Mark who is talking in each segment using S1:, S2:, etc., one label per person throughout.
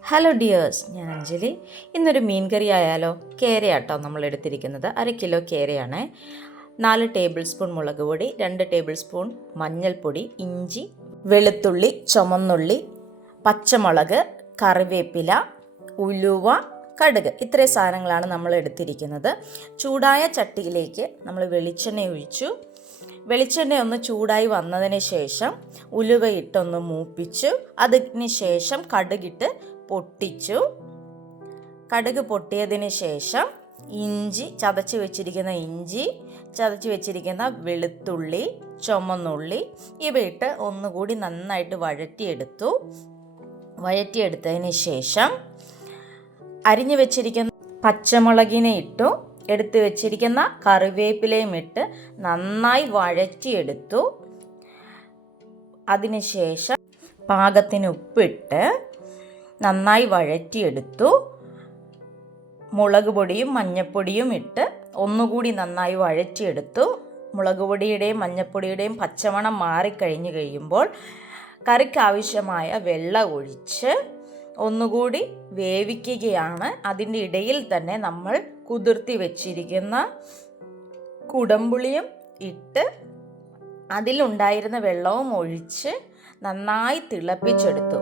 S1: Hello dears ഞാൻ അഞ്ജലി. ഇന്നൊരു മീൻ കറി ആയാലോ? കേരയാട്ടോ നമ്മൾ എടുത്തിരിക്കുന്നത്. അര കിലോ കേരയാണ്. നാല് ടേബിൾ സ്പൂൺ മുളക് പൊടി രണ്ട് ടേബിൾ സ്പൂൺ മഞ്ഞൾപ്പൊടി ഇഞ്ചി വെളുത്തുള്ളി ചുമന്നുള്ളി പച്ചമുളക് കറിവേപ്പില ഉലുവ കടുക്. ഇത്രയും സാധനങ്ങളാണ് നമ്മൾ എടുത്തിരിക്കുന്നത്. ചൂടായ ചട്ടിയിലേക്ക് നമ്മൾ വെളിച്ചെണ്ണ ഒഴിച്ചു. വെളിച്ചെണ്ണ ഒന്ന് ചൂടായി വന്നതിന് ശേഷം ഉലുവയിട്ടൊന്ന് മൂപ്പിച്ചു. അതിന് ശേഷം കടുകിട്ട് പൊട്ടിച്ചു. കടുക് പൊട്ടിയതിന് ശേഷം ഇഞ്ചി ചതച്ച് വെച്ചിരിക്കുന്ന ഇഞ്ചി ചതച്ച് വെച്ചിരിക്കുന്ന വെളുത്തുള്ളി ചുമന്നുള്ളി ഇവയിട്ട് ഒന്നുകൂടി നന്നായിട്ട് വഴറ്റിയെടുത്തു. വഴറ്റിയെടുത്തതിന് ശേഷം അരിഞ്ഞു വെച്ചിരിക്കുന്ന പച്ചമുളകിനെ ഇട്ടു. എടുത്തു വെച്ചിരിക്കുന്ന കറിവേപ്പിലയും ഇട്ട് നന്നായി വഴറ്റിയെടുത്തു. അതിനുശേഷം പാകത്തിന് ഉപ്പിട്ട് നന്നായി വഴറ്റിയെടുത്തു. മുളക് പൊടിയും മഞ്ഞൾപ്പൊടിയും ഇട്ട് ഒന്നുകൂടി നന്നായി വഴറ്റിയെടുത്തു. മുളക് പൊടിയുടെയും മഞ്ഞപ്പൊടിയുടെയും പച്ചമണം മാറിക്കഴിഞ്ഞു കഴിയുമ്പോൾ കറിക്കാവശ്യമായ വെള്ളം ഒഴിച്ച് ഒന്നുകൂടി വേവിക്കുകയാണ്. അതിന്റെ ഇടയിൽ തന്നെ നമ്മൾ കുതിർത്തി വെച്ചിരിക്കുന്ന കുടംപുളിയും ഇട്ട് അതിലുണ്ടായിരുന്ന വെള്ളവും ഒഴിച്ച് നന്നായി തിളപ്പിച്ചെടുത്തു.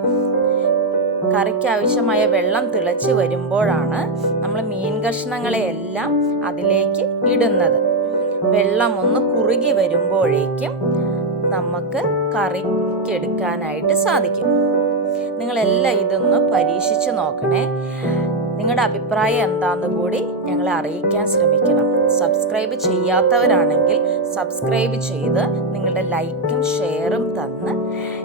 S1: കറിക്ക് ആവശ്യമായ വെള്ളം തിളച്ച് വരുമ്പോഴാണ് നമ്മൾ മീൻ കഷ്ണങ്ങളെയെല്ലാം അതിലേക്ക് ഇടുന്നത്. വെള്ളം ഒന്ന് കുറുകി വരുമ്പോഴേക്കും നമുക്ക് കറിക്ക് എടുക്കാനായിട്ട് സാധിക്കും. നിങ്ങളെല്ലാം ഇതൊന്ന് പരീക്ഷിച്ച് നോക്കണേ. നിങ്ങളുടെ അഭിപ്രായം എന്താണെന്ന് കൂടി ഞങ്ങളെ അറിയിക്കാൻ ശ്രമിക്കണം. സബ്സ്ക്രൈബ് ചെയ്യാത്തവരാണെങ്കിൽ സബ്സ്ക്രൈബ് ചെയ്ത് നിങ്ങളുടെ ലൈക്കും ഷെയറും തന്ന്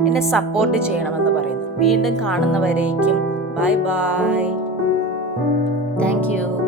S1: എന്നെ സപ്പോർട്ട് ചെയ്യണമെന്ന് പറയുന്നു. വീണ്ടും കാണുന്നവരേക്കും. Bye bye thank you